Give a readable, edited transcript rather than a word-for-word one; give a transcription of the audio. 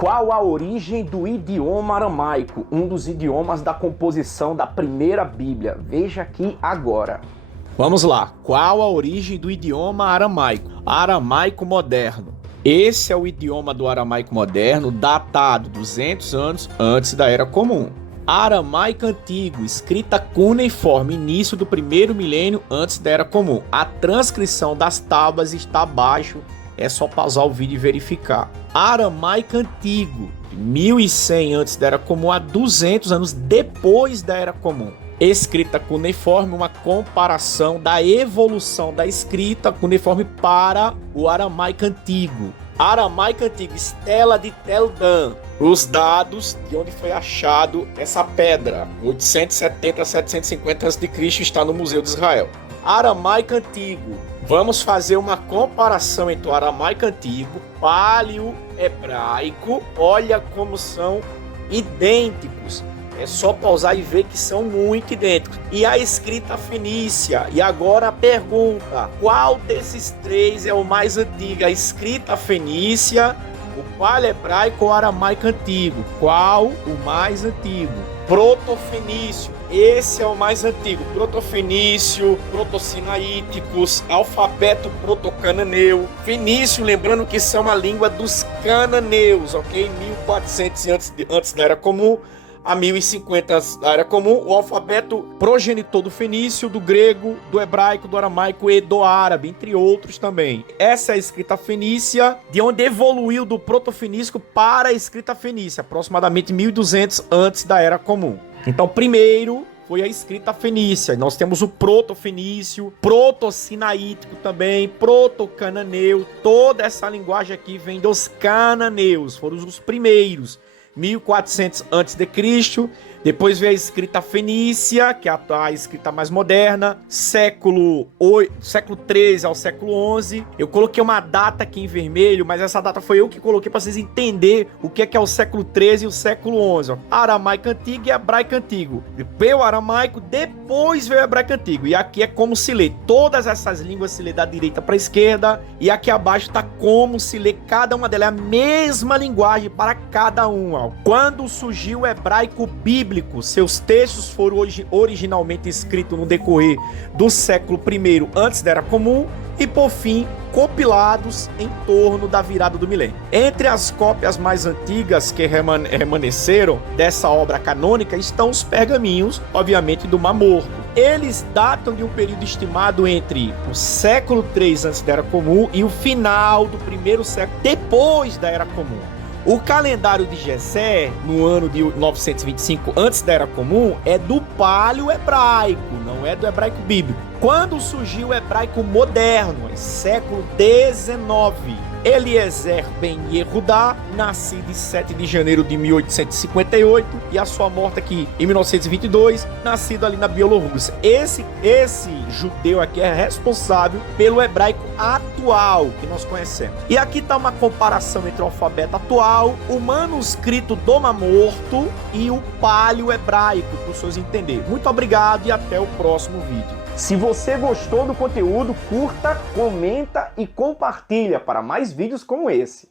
Qual a origem do idioma aramaico, um dos idiomas da composição da primeira Bíblia? Veja aqui agora. Vamos lá. Qual a origem do idioma aramaico? Aramaico moderno. Esse é o idioma do aramaico moderno, datado 200 anos antes da Era Comum. Aramaico antigo, escrita cuneiforme, início do primeiro milênio antes da Era Comum. A transcrição das tábuas está abaixo, é só pausar o vídeo e verificar. Aramaico antigo, 1100 antes da Era Comum a 200 anos depois da Era Comum. Escrita cuneiforme, uma comparação da evolução da escrita cuneiforme para o aramaico antigo. Aramaico antigo, Estela de Tel Dan. Os dados de onde foi achado essa pedra, 870 a 750 a.C., está no Museu de Israel. Aramaico antigo. Vamos fazer uma comparação entre o aramaico antigo, paleo-hebraico. Olha como são idênticos. É só pausar e ver que são muito idênticos. E a escrita fenícia. E agora a pergunta: qual desses três é o mais antigo? A escrita fenícia, o paleo-hebraico ou o aramaico antigo? Qual o mais antigo? Protofenício, esse é o mais antigo. Protofenício, protosinaíticos, alfabeto protocananeu. Fenício, lembrando que são a língua dos cananeus, ok? 1400 antes da Era Comum a 1050 da Era Comum, o alfabeto progenitor do fenício, do grego, do hebraico, do aramaico e do árabe, entre outros também. Essa é a escrita fenícia, de onde evoluiu do protofenício para a escrita fenícia, aproximadamente 1200 antes da Era Comum. Então, primeiro foi a escrita fenícia. Nós temos o protofenício, protosinaítico também, protocananeu. Toda essa linguagem aqui vem dos cananeus, foram os primeiros. 1400 a.C., depois veio a escrita fenícia, que é a escrita mais moderna, século 13 ao século 11. Eu coloquei uma data aqui em vermelho, mas essa data foi eu que coloquei para vocês entenderem o que é o século 13 e o século 11. Aramaico antigo e hebraico antigo. Veio o aramaico, depois veio o hebraico antigo. E aqui é como se lê. Todas essas línguas se lê da direita para a esquerda, e aqui abaixo está como se lê cada uma delas. É a mesma linguagem para cada uma. Quando surgiu o hebraico bíblico, seus textos foram originalmente escritos no decorrer do século I antes da Era Comum e, por fim, compilados em torno da virada do milênio. Entre as cópias mais antigas que remanesceram dessa obra canônica estão os pergaminhos, obviamente, do Mar Morto. Eles datam de um período estimado entre o século III antes da Era Comum e o final do primeiro século depois da Era Comum. O calendário de Jessé, no ano de 925 antes da Era Comum, é do paleo-hebraico, não é do hebraico bíblico. Quando surgiu o hebraico moderno, século XIX, Eliezer ben Yehudá, nascido em 7 de janeiro de 1858, e a sua morte aqui em 1922, nascido ali na Bielorrússia. Esse judeu aqui é responsável pelo hebraico atual que nós conhecemos. E aqui está uma comparação entre o alfabeto atual, o manuscrito do Mar Morto e o paleo-hebraico, para os senhores entenderem. Muito obrigado e até o próximo vídeo. Se você gostou do conteúdo, curta, comenta e compartilha para mais vídeos como esse.